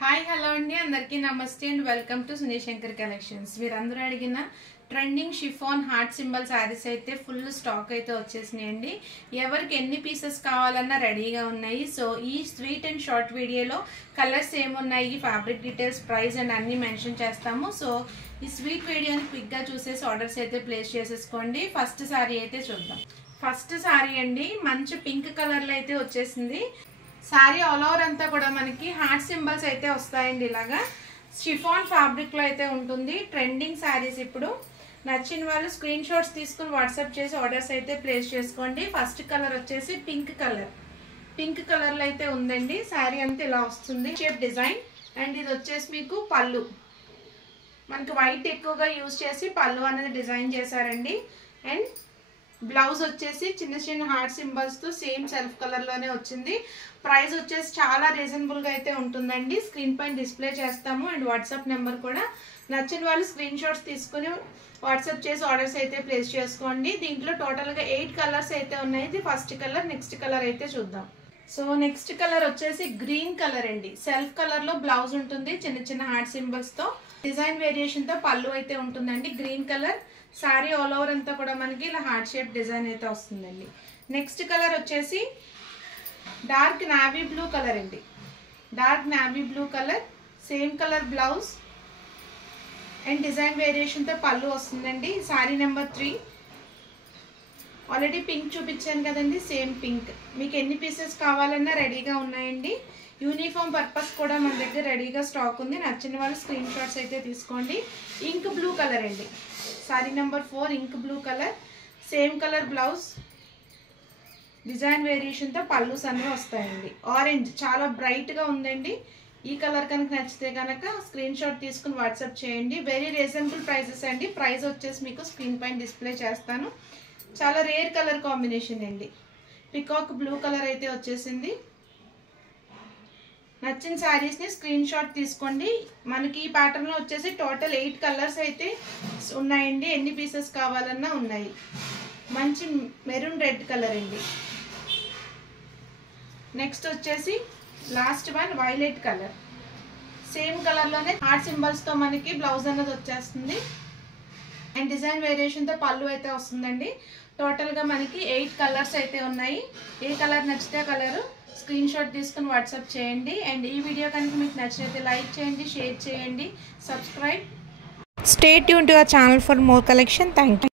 Hi hello అండి అందరికీ నమస్తే and welcome to Sunil Shankar collections. మీరందరూ అడిగిన trending chiffon heart symbol saris అయితే ఫుల్ స్టాక్ అయితే వచ్చేసినాయండి. ఎవరికి ఎన్ని పీసెస్ కావాలన్నా రెడీగా ఉన్నాయి. సో ఈ స్వీట్ అండ్ షార్ట్ వీడియోలో కలర్స్ ఏమున్నాయి, ఫ్యాబ్రిక్ డీటెయిల్స్, ప్రైస్ అండ్ అన్ని మెన్షన్ చేస్తాము. సో ఈ స్వీట్ వీడియోని క్విక్గా చూసేసి ఆర్డర్స్ అయితే ప్లేస్ చేసేసుకోండి. ఫస్ట్ శారీ అయితే చూద్దాం. ఫస్ట్ శారీ అండి మంచి పింక్ కలర్లో అయితే వచ్చేసింది. శారీ ఆల్ ఓవర్ అంతా కూడా మనకి హార్ట్ సింబల్స్ అయితే వస్తాయండి. ఇలాగా షిఫాన్ ఫ్యాబ్రిక్ లో అయితే ఉంటుంది. ట్రెండింగ్ శారీస్ ఇప్పుడు నచ్చిన వాళ్ళు స్క్రీన్ షాట్స్ తీసుకుని వాట్సాప్ చేసి ఆర్డర్స్ అయితే ప్లేస్ చేసుకోండి. ఫస్ట్ కలర్ వచ్చేసి పింక్ కలర్ లో అయితే ఉందండి. శారీ అంతా ఇలా వస్తుంది షేప్ డిజైన్. అండ్ ఇది వచ్చేసి మీకు పళ్ళు, మనకి వైట్ ఎక్కువగా యూజ్ చేసి పళ్ళు అనేది డిజైన్ చేశారండి. అండ్ బ్లౌజ్ వచ్చేసి చిన్న చిన్న హార్ట్ సింబల్స్ తో సేమ్ సెల్ఫ్ కలర్ లోనే వచ్చింది. ప్రైస్ వచ్చేసి చాలా రీజనబుల్ గా అయితే ఉంటుందండి. స్క్రీన్ పైన డిస్ప్లే చేస్తాము. అండ్ వాట్సాప్ నెంబర్ కూడా నచ్చిన వాళ్ళు స్క్రీన్ షాట్స్ తీసుకుని వాట్సాప్ చేసి ఆర్డర్స్ అయితే ప్లేస్ చేసుకోండి. దీంట్లో టోటల్ గా 8 కలర్స్ అయితే ఉన్నాయి. ఇది ఫస్ట్ కలర్. నెక్స్ట్ కలర్ అయితే చూద్దాం. సో నెక్స్ట్ కలర్ వచ్చేసి గ్రీన్ కలర్ అండి. సెల్ఫ్ కలర్ లో బ్లౌజ్ ఉంటుంది చిన్న చిన్న హార్ట్ సింబల్స్ తో. డిజైన్ వేరియేషన్ తో పళ్ళు అయితే ఉంటుందండి. Green colour. Sari all over అంతా కూడా మనకి ఇలా హార్ట్ షేప్ డిజైన్ అయితే వస్తుందండి. నెక్స్ట్ కలర్ వచ్చేసి డార్క్ నావీ బ్లూ కలర్ అండి. Dark navy blue colour, same colour blouse and design variation తో పళ్ళు వస్తుందండి. శారీ నెంబర్ 3. ఆల్రెడీ పింక్ చూపించాను కదండి, సేమ్ పింక్. మీకు ఎన్ని పీసెస్ కావాలన్నా రెడీగా ఉన్నాయండి. యూనిఫామ్ పర్పస్ కూడా మన దగ్గర రెడీగా స్టాక్ ఉంది. నచ్చిన వాళ్ళు స్క్రీన్ షాట్స్ అయితే తీసుకోండి. ఇంక్ బ్లూ కలర్ అండి. Sari number 4 ink blue colour, same colour blouse, design variation తో పళ్ళుస్ అన్నీ వస్తాయండి. ఆరెంజ్ చాలా బ్రైట్ గా ఉందండి. ఈ కలర్ కనుక నచ్చితే కనుక స్క్రీన్ షాట్ తీసుకుని వాట్సాప్ చేయండి. వెరీ రీజనబుల్ ప్రైసెస్ అండి. ప్రైస్ వచ్చేసి మీకు స్క్రీన్ పైన డిస్ప్లే చేస్తాను. చాలా రేర్ కలర్ కాంబినేషన్ అండి. పికాక్ బ్లూ కలర్ అయితే వచ్చేసింది. నచ్చిన శారీస్ ని స్క్రీన్ షాట్ తీసుకోండి. మనకి ఈ ప్యాటర్న్ లో వచ్చేసి టోటల్ 8 కలర్స్ అయితే ఉన్నాయండి. ఎన్ని పీసెస్ కావాలన్నా ఉన్నాయి. మంచి మెరూన్ రెడ్ కలర్ అండి. నెక్స్ట్ వచ్చేసి last one violet colour. Same colour లోనే హార్ట్ సింబల్స్ తో మనకి బ్లౌజ్ అన్నది వచ్చేస్తుంది. అండ్ డిజైన్ వేరియేషన్ తో పళ్ళు అయితే వస్తుందండి. టోటల్ గా మనకి 8 కలర్స్ అయితే ఉన్నాయి. ఏ కలర్ నచ్చితే కలర్ స్క్రీన్ షాట్ తీసుకుని వాట్సాప్ చేయండి. అండ్ ఈ వీడియో కనుక మీకు నచ్చినట్లయితే లైక్ చేయండి, షేర్ చేయండి, subscribe. Stay tuned to our channel for more collection. Thank you.